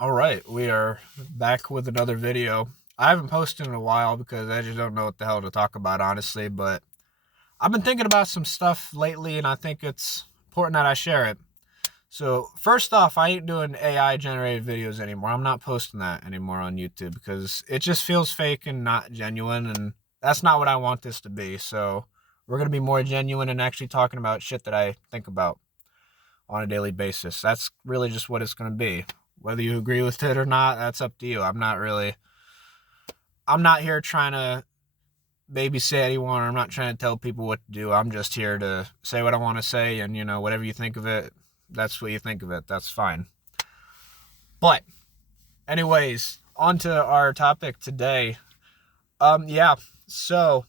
All right, we are back with another video. I haven't posted in a while because I just don't know what the hell to talk about, honestly. But I've been thinking about some stuff lately, and I think it's important that I share it. So, first off, I ain't doing AI generated videos anymore. I'm not posting that anymore on YouTube because it just feels fake and not genuine, and that's not what I want this to be. So, we're going to be more genuine and actually talking about shit that I think about on a daily basis. That's really just what it's going to be. Whether you agree with it or not, that's up to you. I'm not here trying to babysit anyone, or I'm not trying to tell people what to do. I'm just here to say what I want to say, and whatever you think of it, that's what you think of it. That's fine. But anyways, on to our topic today. Yeah. So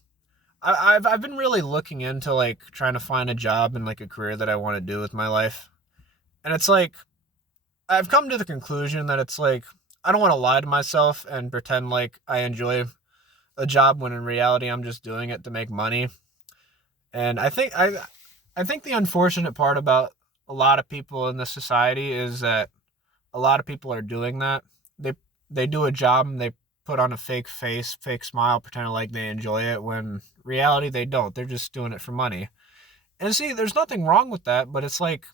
I've been really looking into like trying to find a job and like a career that I want to do with my life. And it's like I've come to the conclusion that it's like I don't want to lie to myself and pretend like I enjoy a job when in reality I'm just doing it to make money. And I think the unfortunate part about a lot of people in this society is that a lot of people are doing that. They they do a job and they put on a fake face, fake smile, pretending like they enjoy it when reality they don't. They're just doing it for money. And see, there's nothing wrong with that, but it's like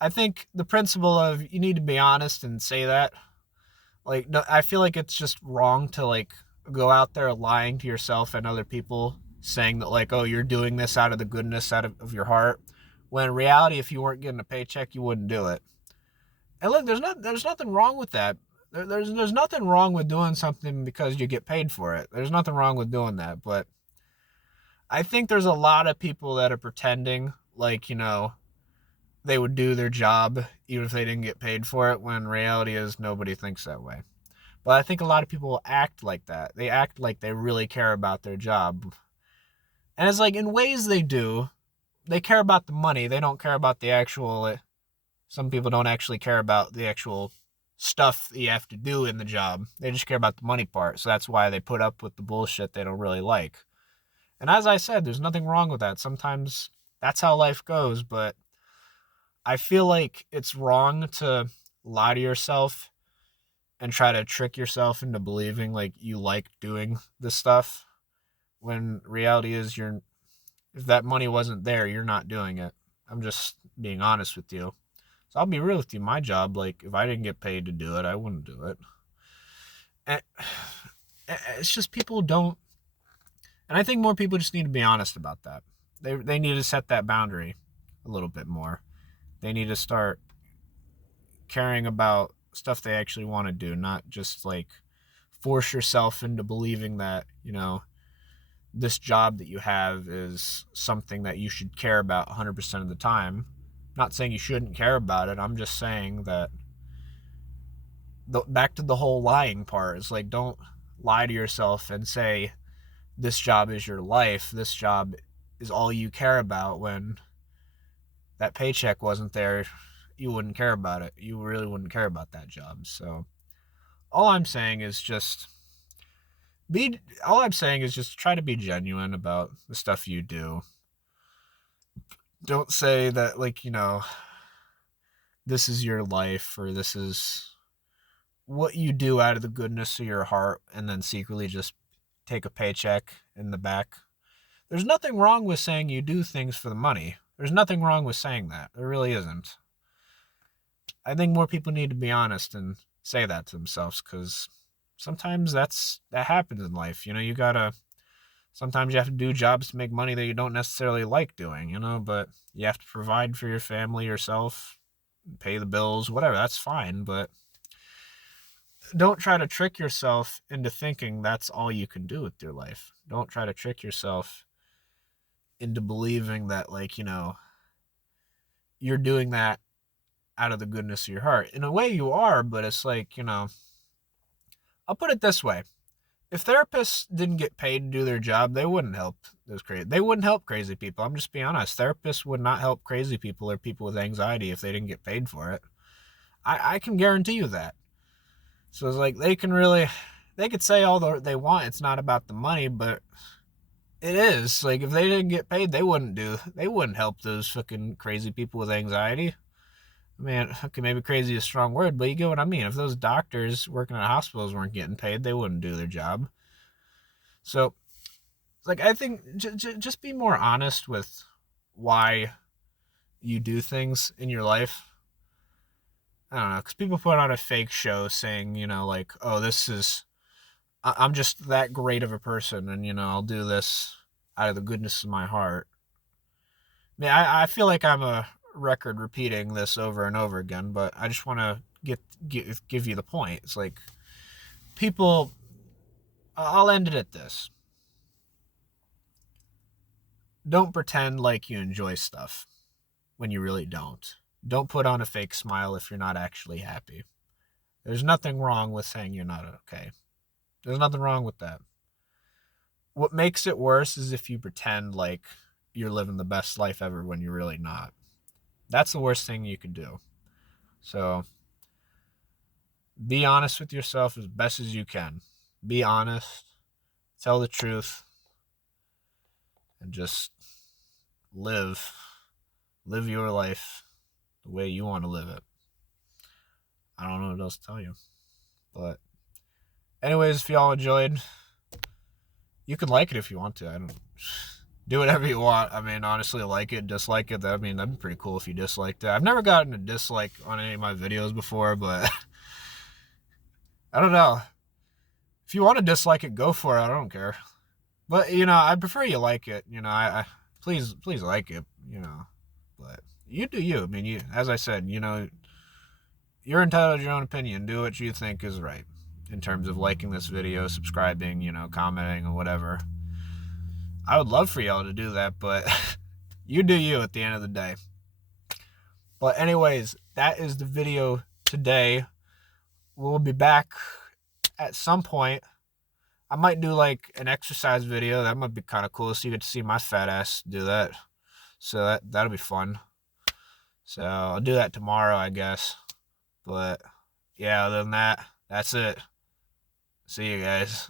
I think the principle of you need to be honest and say that. Like no, I feel like it's just wrong to like go out there lying to yourself and other people, saying that like, oh, you're doing this out of the goodness of your heart, when in reality if you weren't getting a paycheck you wouldn't do it. And look, there's nothing wrong with that. There's nothing wrong with doing something because you get paid for it. There's nothing wrong with doing that. But I think there's a lot of people that are pretending like, they would do their job even if they didn't get paid for it, when reality is nobody thinks that way. But I think a lot of people act like that. They act like they really care about their job. And it's like in ways they do. They care about the money. They don't care about the actual. Some people don't actually care about the actual stuff that you have to do in the job. They just care about the money part. So that's why they put up with the bullshit they don't really like. And as I said, there's nothing wrong with that. Sometimes that's how life goes. But I feel like it's wrong to lie to yourself and try to trick yourself into believing like you like doing this stuff, when reality is you're if that money wasn't there, you're not doing it. I'm just being honest with you. So I'll be real with you. My job, like if I didn't get paid to do it, I wouldn't do it. And it's just people don't, and I think more people just need to be honest about that. They need to set that boundary a little bit more. They need to start caring about stuff they actually want to do, not just like force yourself into believing that, this job that you have is something that you should care about 100% of the time. I'm not saying you shouldn't care about it. I'm just saying that back to the whole lying part. It's like don't lie to yourself and say this job is your life. This job is all you care about, when that paycheck wasn't there, you wouldn't care about it. You really wouldn't care about that job. So all I'm saying is just be all I'm saying is just try to be genuine about the stuff you do. Don't say that like, this is your life, or this is what you do out of the goodness of your heart, and then secretly just take a paycheck in the back. There's nothing wrong with saying you do things for the money. There's nothing wrong with saying that. There really isn't. I think more people need to be honest and say that to themselves, because sometimes that happens in life. You gotta sometimes you have to do jobs to make money that you don't necessarily like doing, but you have to provide for your family, yourself, pay the bills, whatever. That's fine, but don't try to trick yourself into thinking that's all you can do with your life. Don't try to trick yourself into believing that like, you're doing that out of the goodness of your heart. In a way you are, but it's like, I'll put it this way. If therapists didn't get paid to do their job, they wouldn't help those crazy. They wouldn't help crazy people. I'm just being honest. Therapists would not help crazy people or people with anxiety if they didn't get paid for it. I can guarantee you that. So it's like they could say all they want. It's not about the money, but it is. Like if they didn't get paid, they wouldn't help those fucking crazy people with anxiety. I mean, okay, maybe crazy is a strong word, but you get what I mean. If those doctors working at hospitals weren't getting paid, they wouldn't do their job. So, like, I think just be more honest with why you do things in your life. I don't know, because people put on a fake show saying, like, oh, I'm just that great of a person, and, I'll do this out of the goodness of my heart. I mean, I feel like I'm a record repeating this over and over again, but I just want to give you the point. It's like people. I'll end it at this. Don't pretend like you enjoy stuff when you really don't. Don't put on a fake smile if you're not actually happy. There's nothing wrong with saying you're not okay. There's nothing wrong with that. What makes it worse is if you pretend like you're living the best life ever when you're really not. That's the worst thing you could do. So be honest with yourself as best as you can. Be honest, tell the truth, and just live. Live your life the way you want to live it. I don't know what else to tell you. But anyways, if y'all enjoyed, you can like it if you want to. I don't do whatever you want. I mean, honestly, like it, dislike it. That'd be pretty cool if you disliked it. I've never gotten a dislike on any of my videos before, but I don't know. If you want to dislike it, go for it. I don't care. But I prefer you like it. I please like it. But you do you. I mean, as I said, you're entitled to your own opinion. Do what you think is right in terms of liking this video, subscribing, commenting, or whatever. I would love for y'all to do that, but you do you at the end of the day. But anyways, that is the video today. We'll be back at some point. I might do like an exercise video. That might be kind of cool, so you get to see my fat ass do that. So that'll be fun. So I'll do that tomorrow, I guess. But yeah, other than that, that's it. See you guys.